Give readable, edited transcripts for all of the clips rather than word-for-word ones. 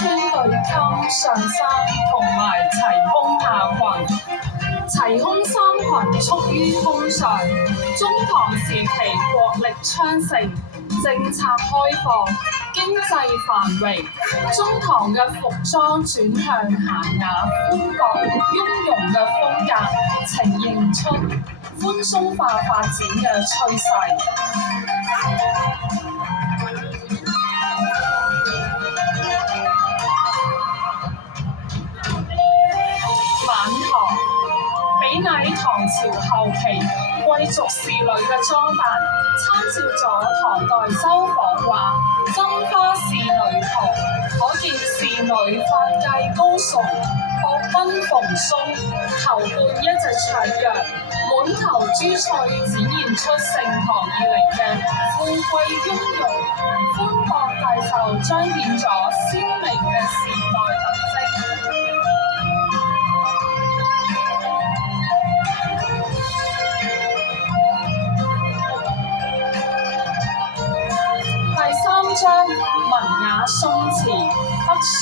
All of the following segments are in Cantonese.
穿對襟上衫同埋齊胸下裙，齊胸衫裙束於胸上。中唐時期國力昌盛，政策開放，經濟繁榮，中唐嘅服裝轉向閒雅寬博雍容嘅風格，呈現出寬鬆化發展嘅趨勢。晚唐，比乃唐朝後期貴族侍女嘅裝扮，參照咗唐代周訪畫《砧花仕女圖》，可見侍女髮髻高聳，膊賓蓬鬆，頭冠一隻綽約，滿頭珠翠，展現出盛唐以嚟嘅富貴雍容。寬博大袖彰顯咗鮮明嘅時代特徵。第三章文雅宋詞，北宋。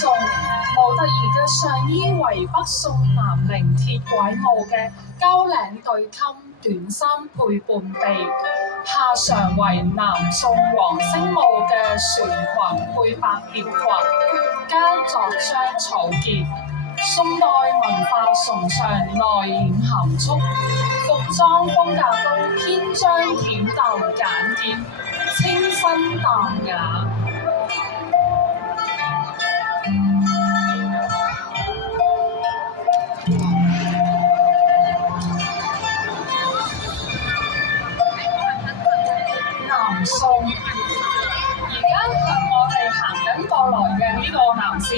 模特兒嘅上衣為北宋南寧鐵軌帽嘅交領對襟短衫配半臂，下裳為南宋黃星帽嘅船裙配白蝶裙，加作章草結。宋代文化崇尚內斂含蓄，服裝風格都偏將恬淡簡潔、清新淡雅。南宋，而家向我哋行緊過來嘅呢個男士。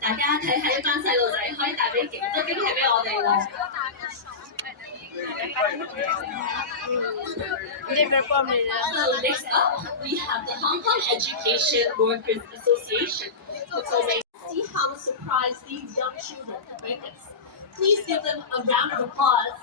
大家睇下一班細路仔可以帶俾幾多驚喜俾我哋喎！ So next up, we have the Hong Kong Education Workers Association. See how surprised these young children can make us. Please give them a round of applause.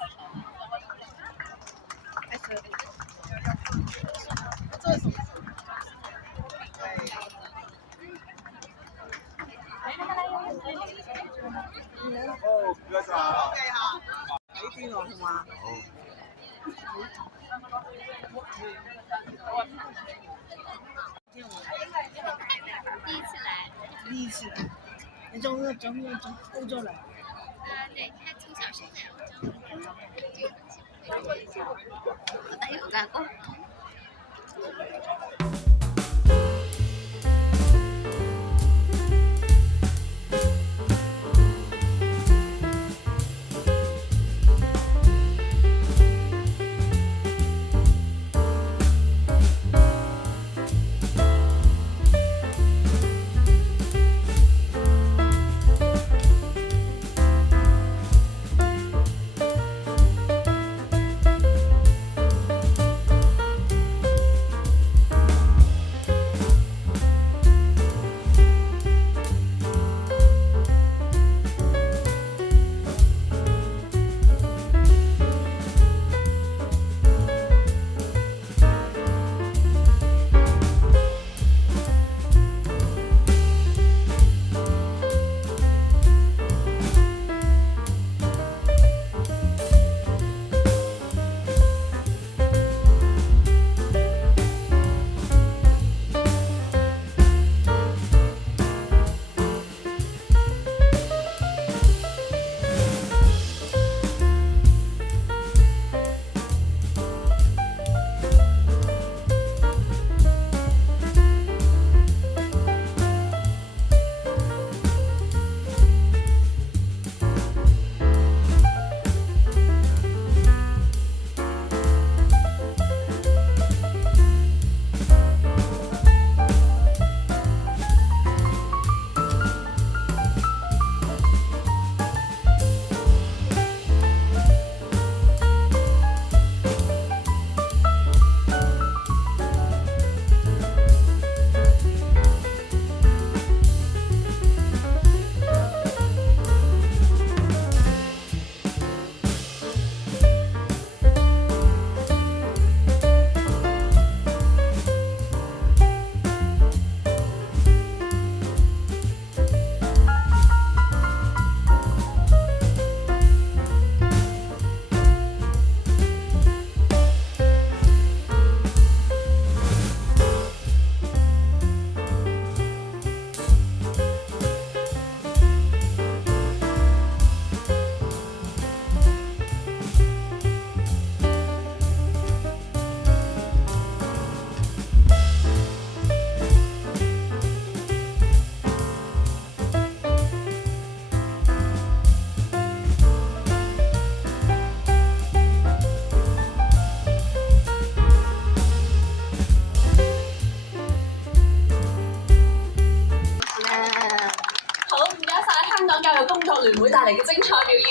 第一次来，你中欧洲来？对，他从小生在欧洲，好大有干过。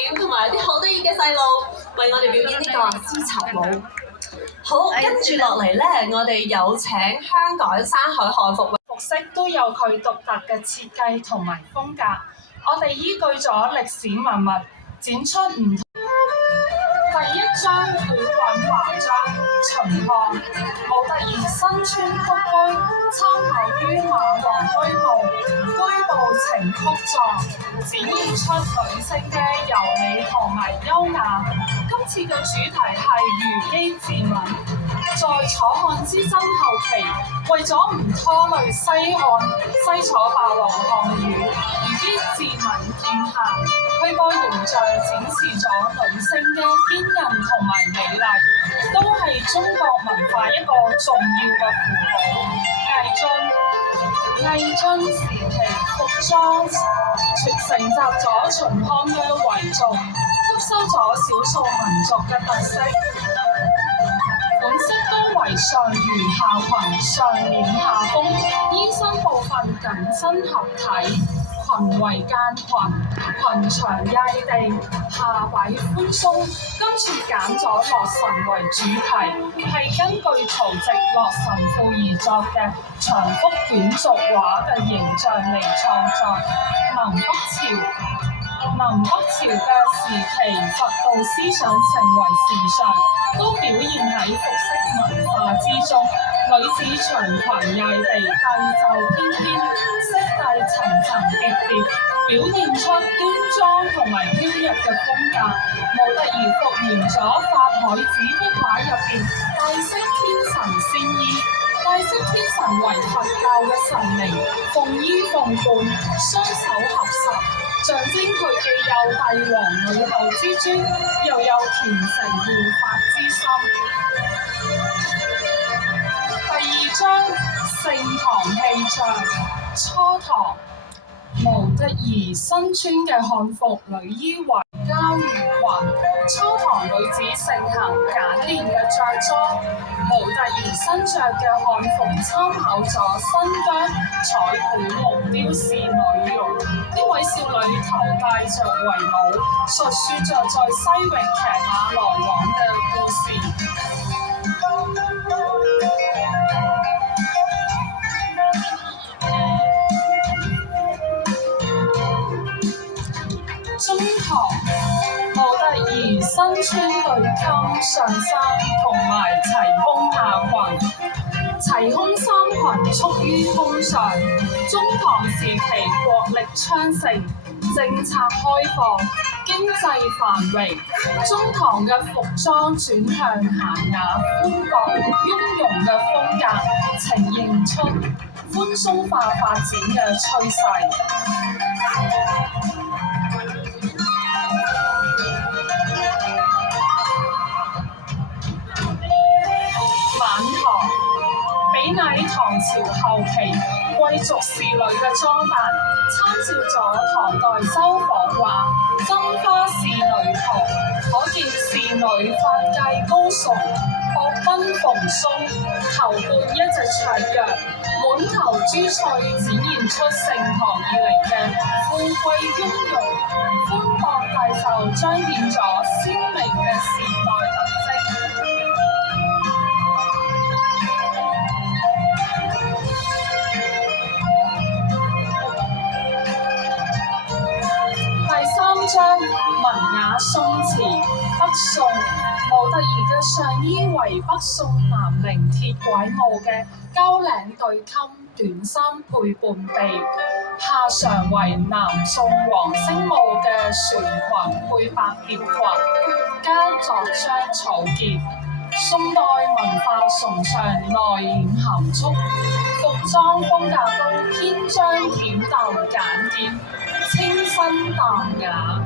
點同埋啲好得意嘅細路為我哋表演呢個絲綢舞。好，跟住落嚟咧，我哋有請香港山海漢服服飾都有佢獨特嘅設計同埋風格。我哋依據咗歷史文物，展出唔同。第一張古韻華章秦漢，模特兒身穿曲居，參考於馬王居墓，居步呈曲狀，展現出女性嘅柔美同埋優雅。今次嘅主題係虞姬自刎。在楚漢之爭後期，為咗唔拖累西楚霸王項羽，虞姬自刎劍下。佢個形象展示咗女性嘅堅韌同埋美麗，都係中國文化一個重要嘅符號。魏晉時期服裝承襲咗秦漢嘅遺俗，吸收咗少數民族嘅特色。款式都為上襦下裙，上掩下風，衣身部分緊身合體，裙為間裙，裙長曳地，下擺寬鬆。今次揀咗洛神為主題，係根據曹植《洛神賦》而作嘅長幅卷軸畫嘅形象嚟創作。南北朝嘅時期，佛道思想成為時尚，都表現喺服飾文化之中。女子長裙曳地，帶袖翩翩，色帶層層疊疊，表現出端莊同埋飄逸嘅風格。模特兒復原咗法海子壁畫入邊戴飾天神仙衣。戴飾天神為佛教嘅神靈，鳳衣鳳冠，雙手合十，象徵佢既有帝王女后之尊，又有虔誠護法之心。第二章盛唐氣象。初唐，模特兒身穿嘅漢服女衣為交魚裙。初唐女子盛行簡練嘅着裝，模特兒身着嘅漢服參考咗新疆彩繪木雕仕女容。呢位少女頭戴着圍帽，述說着在西域騎馬來往嘅故事。中唐，模特兒身穿對襟上衫同埋齊胸下裙，齊胸衫裙束於胸上。中唐時期國力昌盛，政策開放，經濟繁榮，中唐嘅服裝轉向嫻雅寬博、雍容嘅風格，呈現出寬鬆化發展嘅趨勢。晚唐，比乃唐朝後期貴族侍女嘅裝扮，參照咗唐代周訪畫《真花仕女圖》，可見仕女髮髻高聳，薄賓蓬鬆，頭冠一隻綽約，滿頭珠翠，展現出盛唐以嚟嘅富貴雍容。寬博大袖彰顯咗鮮明嘅時代特色。第三章文雅宋詞。北宋，模特兒嘅上衣為北宋南寧鐵拐帽嘅交領對襟短衫配半臂，下裳為南宋黃星帽嘅船裙配白蝶裙，加作章草結。宋代文化崇尚內斂含蓄，服裝風格都偏彰恬淡簡潔、清新淡雅。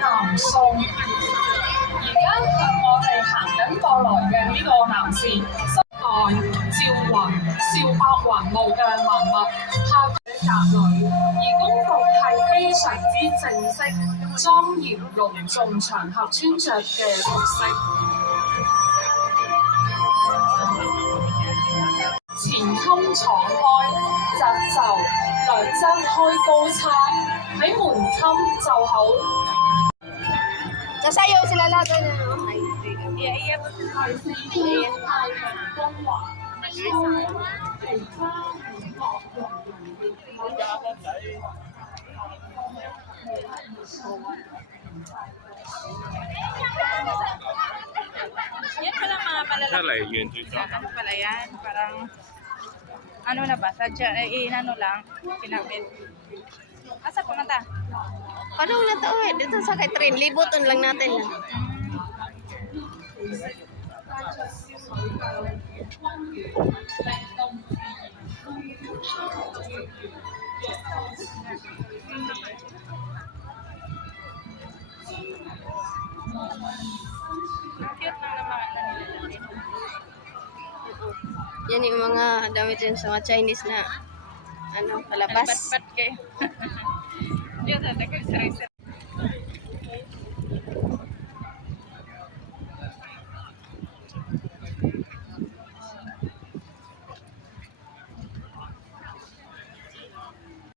南宋，而家我哋行緊過來嘅呢個男士，身外趙雲、邵伯雲墓嘅文物，下格女，而公服係非常之正式、莊嚴隆重場合穿着嘅服飾。爭開高餐，喺門襟就口。 Sasayaw sila lahat. Ano?第四張太陽光華，其他美國Yan palang mga malalaki. 出嚟沿住走。 Ano pala yan? Parang, ano na ba? Sadya, inano lang, kinapit. Asa pumunta? Paano na to eh? Dito sa kay train. Libuton lang natin. Ang cute lang ng mga ano nila dito. Yan yung mga damit yun sa mga Chinese na ano, palabas. Bat-bat kayo. Dito, nagkasari-sari.